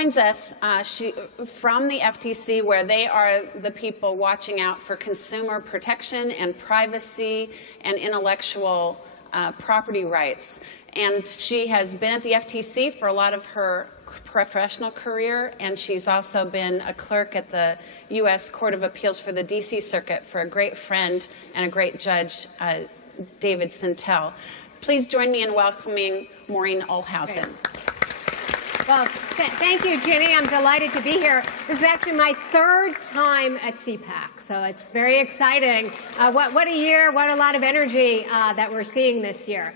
joins us from the FTC, where they are the people watching out for consumer protection and privacy and intellectual property rights. And she has been at the FTC for a lot of her professional career, and she's also been a clerk at the U.S. Court of Appeals for the D.C. Circuit for a great friend and a great judge, David Sintel. Please join me in welcoming Maureen Ohlhausen. Great. Well, thank you, Ginny. I'm delighted to be here. This is actually my third time at CPAC, so it's very exciting. What a year, what a lot of energy that we're seeing this year.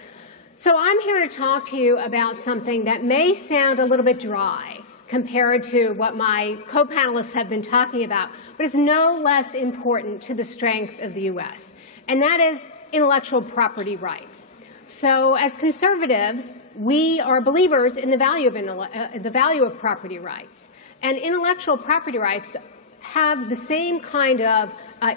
So I'm here to talk to you about something that may sound a little bit dry compared to what my co-panelists have been talking about, but it's no less important to the strength of the U.S., and that is intellectual property rights. So as conservatives, we are believers in the value of property rights, and intellectual property rights have the same kind of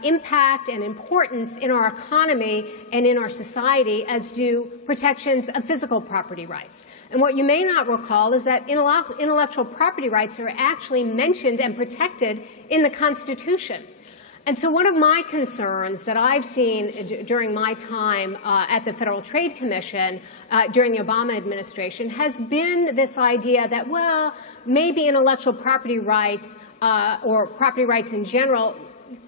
impact and importance in our economy and in our society as do protections of physical property rights. And what you may not recall is that intellectual property rights are actually mentioned and protected in the Constitution. And so one of my concerns that I've seen during my time at the Federal Trade Commission during the Obama administration has been this idea that, well, maybe intellectual property rights or property rights in general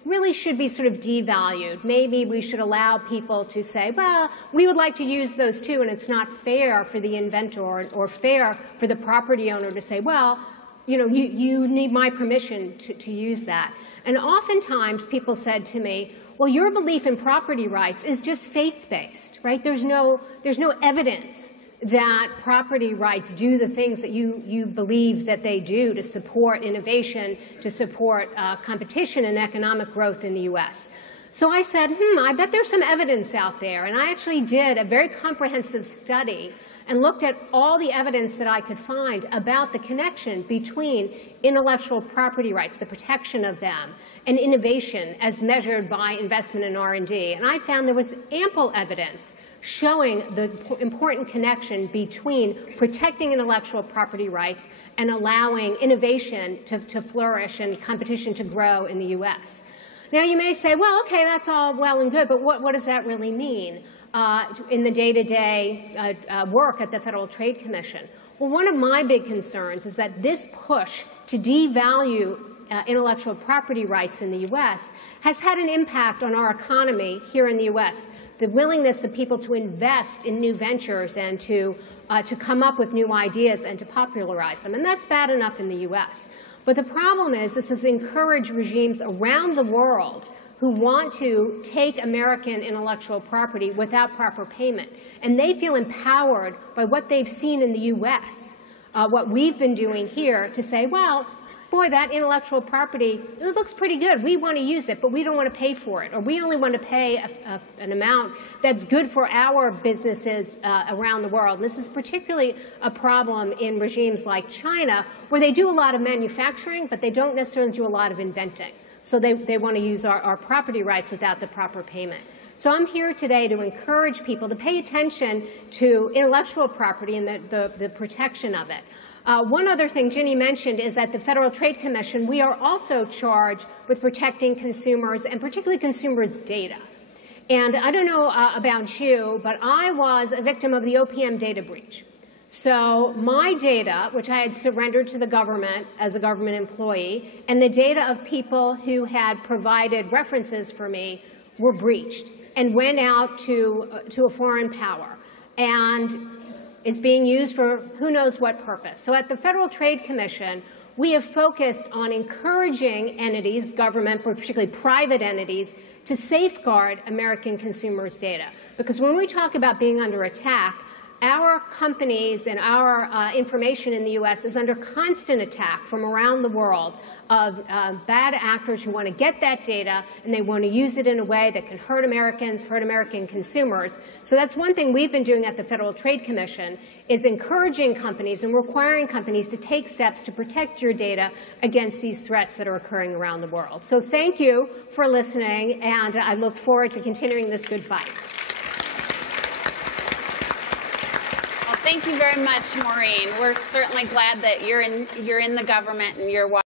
really should be sort of devalued. Maybe we should allow people to say, well, we would like to use those too, and it's not fair for the inventor or fair for the property owner to say, well, you know, you need my permission to use that. And oftentimes people said to me, well, your belief in property rights is just faith-based, right? There's no evidence that property rights do the things that you believe that they do to support innovation, to support competition and economic growth in the U.S. So I said, I bet there's some evidence out there. And I actually did a very comprehensive study and looked at all the evidence that I could find about the connection between intellectual property rights, the protection of them, and innovation as measured by investment in R&D. And I found there was ample evidence showing the important connection between protecting intellectual property rights and allowing innovation to flourish and competition to grow in the U.S. Now, you may say, well, okay, that's all well and good, but what does that really mean in the day-to-day work at the Federal Trade Commission? Well, one of my big concerns is that this push to devalue intellectual property rights in the U.S. has had an impact on our economy here in the U.S. The willingness of people to invest in new ventures and to come up with new ideas and to popularize them. And that's bad enough in the U.S. But the problem is this has encouraged regimes around the world who want to take American intellectual property without proper payment. And they feel empowered by what they've seen in the U.S., what we've been doing here, to say, well, boy, that intellectual property, it looks pretty good. We want to use it, but we don't want to pay for it. Or we only want to pay an amount that's good for our businesses around the world. And this is particularly a problem in regimes like China, where they do a lot of manufacturing, but they don't necessarily do a lot of inventing. So they want to use our property rights without the proper payment. So I'm here today to encourage people to pay attention to intellectual property and the protection of it. One other thing Ginny mentioned is that the Federal Trade Commission, we are also charged with protecting consumers, and particularly consumers' data. And I don't know about you, but I was a victim of the OPM data breach. So my data, which I had surrendered to the government as a government employee, and the data of people who had provided references for me were breached and went out to a foreign power. And it's being used for who knows what purpose. So at the Federal Trade Commission, we have focused on encouraging entities, government, but particularly private entities, to safeguard American consumers' data. Because when we talk about being under attack, our companies and our information in the U.S. is under constant attack from around the world of bad actors who want to get that data, and they want to use it in a way that can hurt Americans, hurt American consumers. So that's one thing we've been doing at the Federal Trade Commission, is encouraging companies and requiring companies to take steps to protect your data against these threats that are occurring around the world. So thank you for listening, and I look forward to continuing this good fight. Thank you very much, Maureen. We're certainly glad that you're in the government and you're watching.